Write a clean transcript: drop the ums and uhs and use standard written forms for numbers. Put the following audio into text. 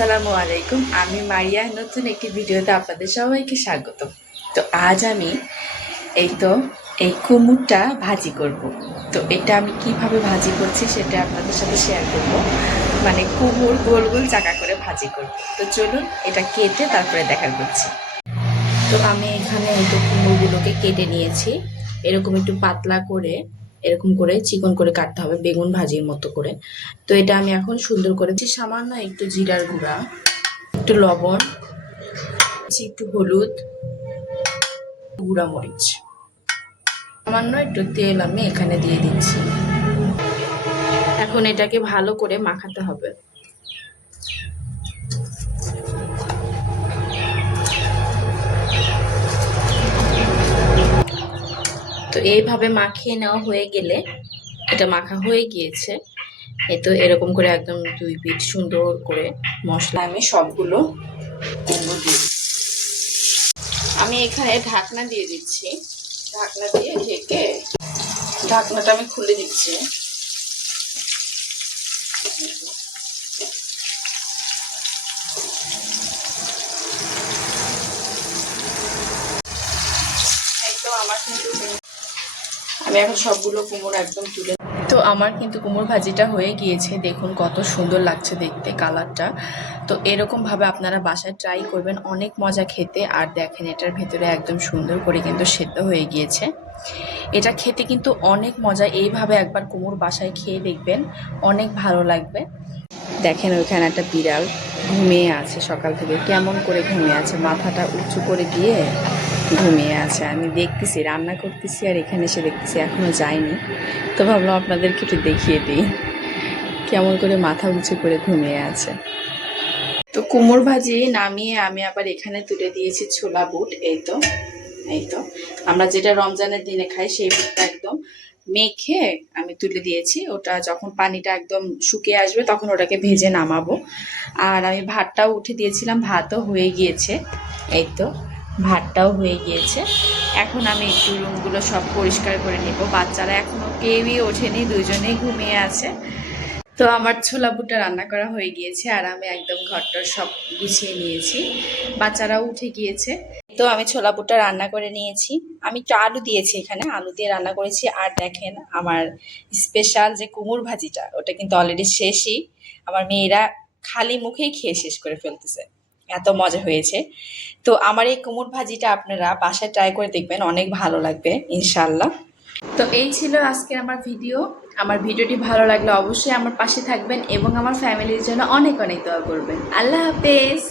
আসসালামু আলাইকুম। আমি মারিয়া, নতুন একটি ভিডিওতে আপনাদের সবাইকে স্বাগত। তো আজ আমি এই কুমড়টা ভাজি করব। তো এটা আমি কিভাবে ভাজি করছি সেটা আপনাদের সাথে শেয়ার করব। মানে কুমড় গোল গোল চাকা করে ভাজি করব। তো চলুন এটা কেটে তারপরে দেখা করছি। তো আমি এখানে কুমড়গুলোকে কেটে নিয়েছি। এরকম একটু পাতলা করে, এরকম করে চিকন করে কাটতে হবে, বেগুন ভাজির মতো করে। তো এটা আমি এখন সুন্দর করে সামান্য একটু জিরার গুঁড়া, একটু লবণ, একটু হলুদ, গুঁড়া মরিচ, সামান্য একটু তেল আমি এখানে দিয়ে দিচ্ছি। এখন এটাকে ভালো করে মাখাতে হবে। তো এইভাবে মাখিয়ে নেওয়া হয়ে গেলে, এটা মাখা হয়ে গিয়েছে, এই তো এরকম করে একদম 2 পিঠ সুন্দর করে মশলা আমি সবগুলো কুমড়ো দিই। আমি এখানে ঢাকনা দিয়ে দিচ্ছি। ঢাকনা দিয়ে ঢেকে ঢাকনাটা আমি খুলে দিচ্ছি। আমি এখন সবগুলো কুমড়ো একদম তুলে। তো আমার কিন্তু কুমড়ো ভাজিটা হয়ে গিয়েছে, দেখুন কত সুন্দর লাগছে দেখতে কালারটা। তো এরকমভাবে আপনারা বাসায় ট্রাই করবেন, অনেক মজা খেতে। আর দেখেন এটার ভেতরে একদম সুন্দর করে কিন্তু সেদ্ধ হয়ে গিয়েছে। এটা খেতে কিন্তু অনেক মজা। এইভাবে একবার কুমড়ো বাসায় খেয়ে দেখবেন, অনেক ভালো লাগবে। দেখেন ওইখানে একটা বিড়াল ঘুমিয়ে আছে, সকাল থেকে কেমন করে ঘুমিয়ে আছে, মাথাটা উঁচু করে দিয়ে ঘুমিয়ে আছে। আমি দেখতেছি, রান্না করতেছি আর এখানে এসে দেখতেছি এখনো যায়নি। তো ভাবলাম আপনাদেরকে একটু দেখিয়ে দিই কেমন করে মাথা উঁচু করে ঘুমিয়ে আছে। তো কুমড়ো ভাজি নামিয়ে আমি আবার এখানে তুলে দিয়েছি ছোলা বুট। এই তো আমরা যেটা রমজানের দিনে খাই সেই বুটটা একদম মেখে আমি তুলে দিয়েছি। ওটা যখন পানিটা একদম শুকিয়ে আসবে তখন ওটাকে ভেজে নামাবো। আর আমি ভাতটাও উঠে দিয়েছিলাম, ভাতও হয়ে গিয়েছে। এই তো ভাতটাও হয়ে গিয়েছে। এখন আমি একটু রুমগুলো সব পরিষ্কার করে নেব। বাচ্চারা এখনো কেউই ওঠেনি, দুজনেই ঘুমিয়ে আছে। তো আমার ছোলা বুটটা রান্না করা হয়ে গিয়েছে আর আমি একদম ঘরটার সব গুছিয়ে নিয়েছি। বাচ্চারাও উঠে গিয়েছে। তো আমি ছোলা বুটটা রান্না করে নিয়েছি। আমি একটু আলু দিয়েছি, এখানে আলু দিয়ে রান্না করেছি। আর দেখেন আমার স্পেশাল যে কুমড়ো ভাজিটা, ওটা কিন্তু অলরেডি শেষই। আমার মেয়েরা খালি মুখেই খেয়ে শেষ করে ফেলতেছে, এত মজা হয়েছে। তো আমার এই কুমড়ো ভাজিটা আপনারা বাসায় ট্রাই করে দেখবেন, অনেক ভালো লাগবে ইনশাল্লাহ। তো এই ছিল আজকে আমার ভিডিও। আমার ভিডিওটি ভালো লাগলে অবশ্যই আমার পাশে থাকবেন এবং আমার ফ্যামিলির জন্য অনেক অনেক দোয়া করবেন। আল্লাহ হাফেজ।